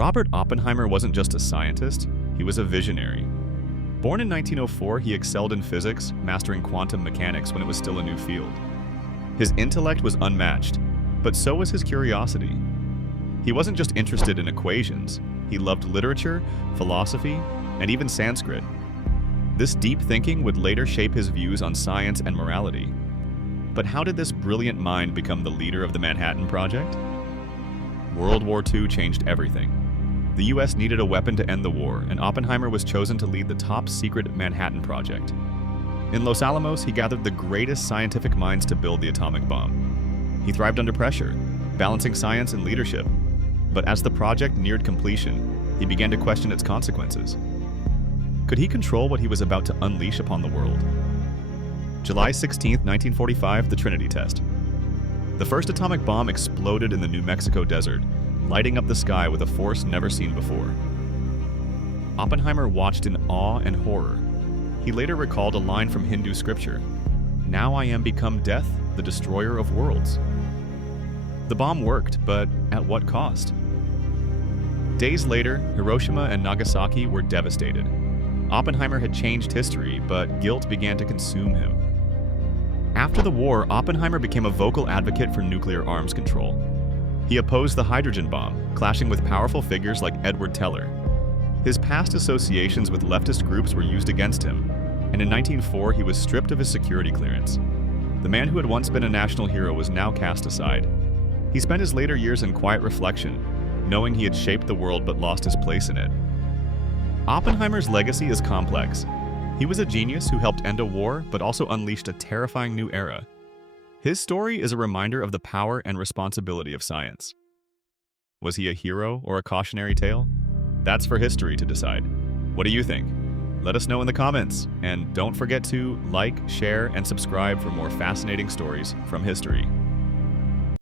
Robert Oppenheimer wasn't just a scientist, he was a visionary. Born in 1904, he excelled in physics, mastering quantum mechanics when it was still a new field. His intellect was unmatched, but so was his curiosity. He wasn't just interested in equations, he loved literature, philosophy, and even Sanskrit. This deep thinking would later shape his views on science and morality. But how did this brilliant mind become the leader of the Manhattan Project? World War II changed everything. The US needed a weapon to end the war, and Oppenheimer was chosen to lead the top-secret Manhattan Project. In Los Alamos, he gathered the greatest scientific minds to build the atomic bomb. He thrived under pressure, balancing science and leadership. But as the project neared completion, he began to question its consequences. Could he control what he was about to unleash upon the world? July 16, 1945, the Trinity test. The first atomic bomb exploded in the New Mexico desert, lighting up the sky with a force never seen before. Oppenheimer watched in awe and horror. He later recalled a line from Hindu scripture, "Now I am become death, the destroyer of worlds." The bomb worked, but at what cost? Days later, Hiroshima and Nagasaki were devastated. Oppenheimer had changed history, but guilt began to consume him. After the war, Oppenheimer became a vocal advocate for nuclear arms control. He opposed the hydrogen bomb, clashing with powerful figures like Edward Teller. His past associations with leftist groups were used against him, and in 1904 he was stripped of his security clearance. The man who had once been a national hero was now cast aside. He spent his later years in quiet reflection, knowing he had shaped the world but lost his place in it. Oppenheimer's legacy is complex. He was a genius who helped end a war but also unleashed a terrifying new era. His story is a reminder of the power and responsibility of science. Was he a hero or a cautionary tale? That's for history to decide. What do you think? Let us know in the comments, and don't forget to like, share, and subscribe for more fascinating stories from history.